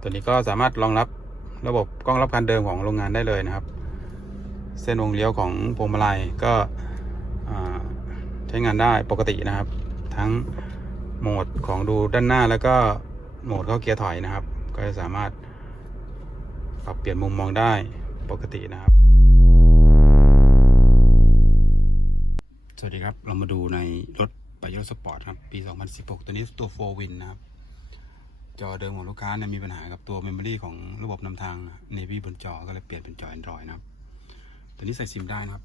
ตัวนี้ก็สามารถรองรับระบบกล้องรับการเดิมของโรงงานได้เลยนะครับ เส้นวงเลี้ยวของพวงมาลัยก็ใช้งานได้ปกตินะครับ ทั้งโหมดของดูด้านหน้าแล้วก็โหมดเข้าเกียร์ถอยนะครับ ก็จะสามารถปรับเปลี่ยนมุมมองได้ปกตินะครับ สวัสดีครับ เรามาดูในรถปยศสปอร์ตครับ ปี 2016 ตัวนี้ตัว4 win นะครับ จอเดิมของลูกค้าเนี่ยมีปัญหากับตัวเมมโมรีของระบบนำทาง Navy บนจอก็เลยเปลี่ยนเป็นจอ Android นะครับตัวนี้ใส่ซิมได้นะครับ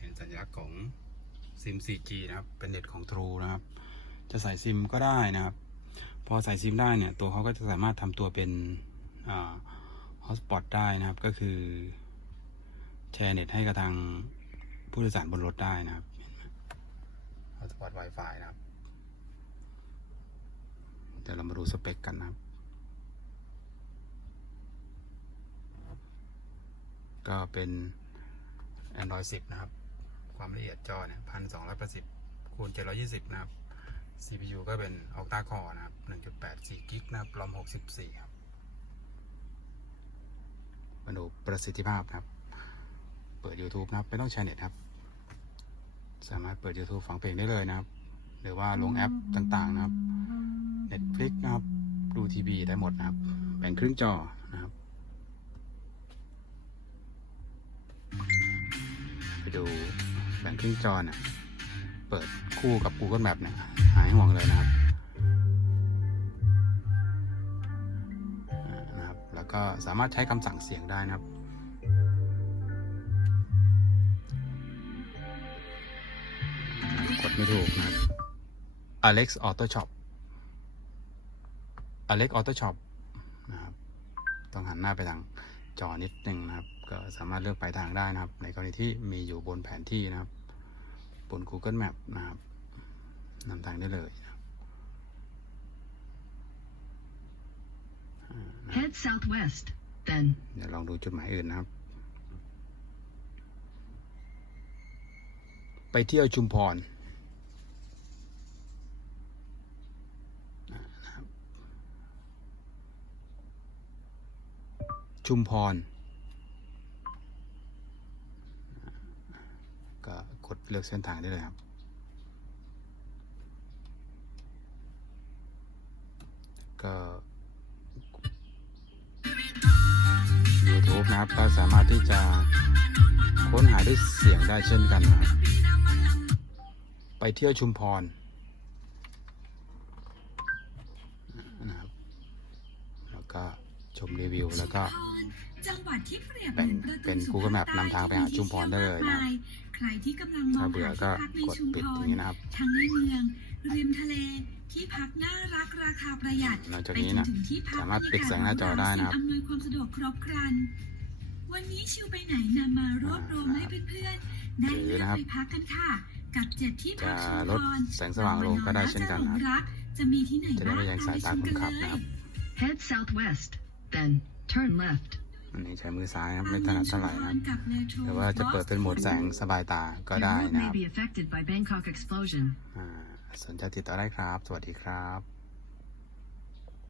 เห็นสัญลักษณ์ของซิม 4G นะครับ เป็นเน็ตของ True นะครับ จะใส่ซิมก็ได้นะครับ พอใส่ซิมได้เนี่ย ตัวเขาก็จะสามารถทำตัวเป็นฮอ่า hotspot ได้นะครับ ก็คือแชร์เน็ตให้กับทางผู้โดยสารบนรถได้นะครับเห็นไหม hotspot Wi-Fi นะครับ เดี๋ยวเรามาดูสเปคกันนะครับ ก็เป็น Android 10 นะครับ ความละเอียดจอเนี่ยพันสองร้อยแปดสิบคูณเจ็ดร้อยี่สิบนะครับ CPU ก็เป็น Octa Core นะครับหนึ่งจุดแปดสี่กิกนะครับรอมหกสิบสี่ครับ มาดูประสิทธิภาพนะครับ เปิด YouTube นะครับ ไม่ต้องใช้เน็ตครับ สามารถเปิด YouTube ฟังเพลงได้เลยนะครับ หรือว่าลงแอปต่างๆนะครับ Netflix นะครับ ดูทีวีได้หมดนะครับ แบ่งครึ่งจอนะครับ ไปดูแบ่งครึ่งจอเนี่ยเปิดคู่กับ Google Map เนี่ยหายห่วงเลยนะครับนะครับ แล้วก็สามารถใช้คำสั่งเสียงได้นะครับกดไม่ถูกนะครับ Alex Auto Shop Alex Auto Shop นะครับต้องหันหน้าไปทางจอนิดหนึ่งนะครับ ก็สามารถเลือกไปลายทางได้นะครับ ในกรณีที่มีอยู่บนแผนที่นะครับ บน Google Map นะครับนำทางได้เลยนะครับ Head southwest, then เดี๋ยวลองดูจุดหมายอื่นนะครับ ไปเที่ยวชุมพรอ่านะครับ ชุมพร ก็กดเลือกเส้นทางได้เลยครับ ก็ YouTube นะครับ ก็สามารถที่จะค้นหาด้วยเสียงได้เช่นกันนะครับไปเที่ยวชุมพรนะครับแล้วก็ ชมรีวิว แล้วก็จังหวัดที่เปรียบแบ่งหมือระตูเป็นสู่ Google Map ภคใต้นำทางไปหาชุมพรได้เลยนะครับใครที่กำลังมองถ้าเบื่อหาก็ที่พักในกดชุมปิดพอย่างรนี้นะครับทั้งในเมืองริมทะเลที่พักน่ารักราคาประหยัดนอกจากไปนี้จนนะถึงที่พักสามารถปิดแสงหน้าจอได้นะครับสิ่งอำนวยความสะดวกครบครัน วันนี้ชิวไปไหนนำมารวบรวมให้เพื่อนๆได้ถือเลือกนะครับไปพักกันค่ะ กับเจ็ดที่พัจะกชุมลพดรแสงสว่างลงก็ได้เช่นกันนะครับรักจะมีที่ไหนจะได้บ้างไม่แยงสายตาคนขับนะครับ head southwest, then turn left. อันนี้ใช้มือซ้ายนะครับไม่ถนัดเท่าไหร่นะครับกับ Metro แต่ว่าจะเปิดเป็นโหมดแสงสบายตาก็ได้ Your route นะค may รับ be affected by Bangkok explosion. อ่าสนใจติดต่อได้ครับ สวัสดีครับ